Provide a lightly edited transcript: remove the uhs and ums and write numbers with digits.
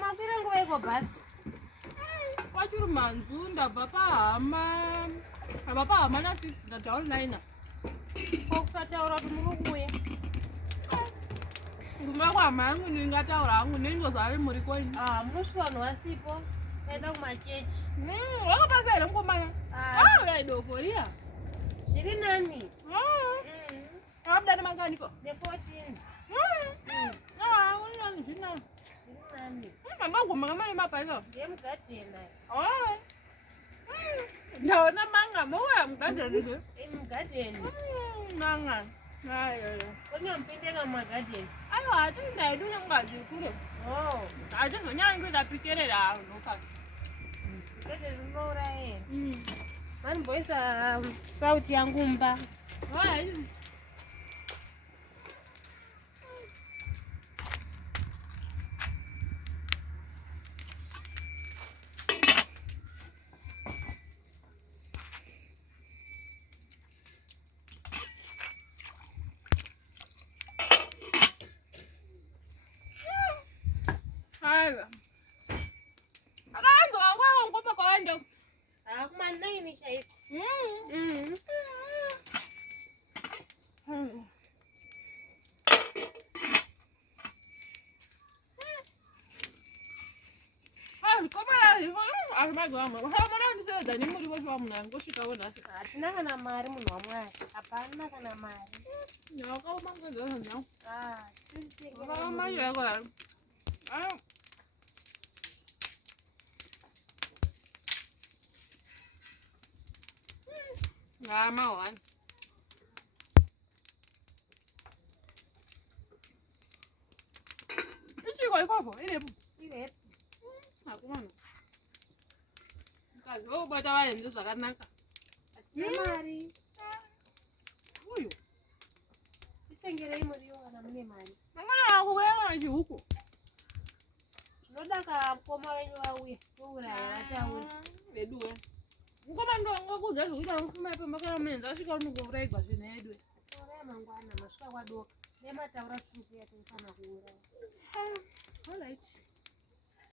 Maswira nguva iko basi. Kwachiri manzu ndabva pahama na 6 ndataurinaina. Kwakusataura kuti muri kuuya. Ndinga kwahama yangu ndingataura hangu ndingozi ari muri koini. Munosvika vanhu vasipo. Taenda kumachechi. Wakapasa here mukomana? Yaidoko riya. Zviri nani? Wakabuda nemanganiko? Ne14. Unani zviri nani? Zviri nani? Mangaguma kamane mapaika? Ndemugadheni. Ndaona manga mouya mugadheni ke? Mugadheni. Manga. Ayo. Kwanyamupindeka mumagadheni. Aiwa hatindaidi unengazi kure. Hatizonyanyi kuita pikerera unofa. Gadheni unouraya. Vanimboisa sauti yangu mumba. Aiwa. Akaanzo kangwa ngopa kwaenda. Kuma9 chaiko. Hatina kana mari munhu wamwari. Hapana kana mari. Mawani. Ichiko ikwapo irepo. Irepo. Hakumana. Kazi wobata vaenze zvakanaka. Hatina mari. Uyu. Tichengerei muriwo kana mune mari. Mangana kukurema chihuku. Zvinoda kakoma venyu vauya. Touraya vachauya. Veduwe. Mukoma ndo angakudza zvekuita mufuma pembakana menza asvika unokuuraigwa zvinhu yedu. Touraya mangwana masvika kwadoka. Nemataura tiri kuya tinofana kuuraya. All right.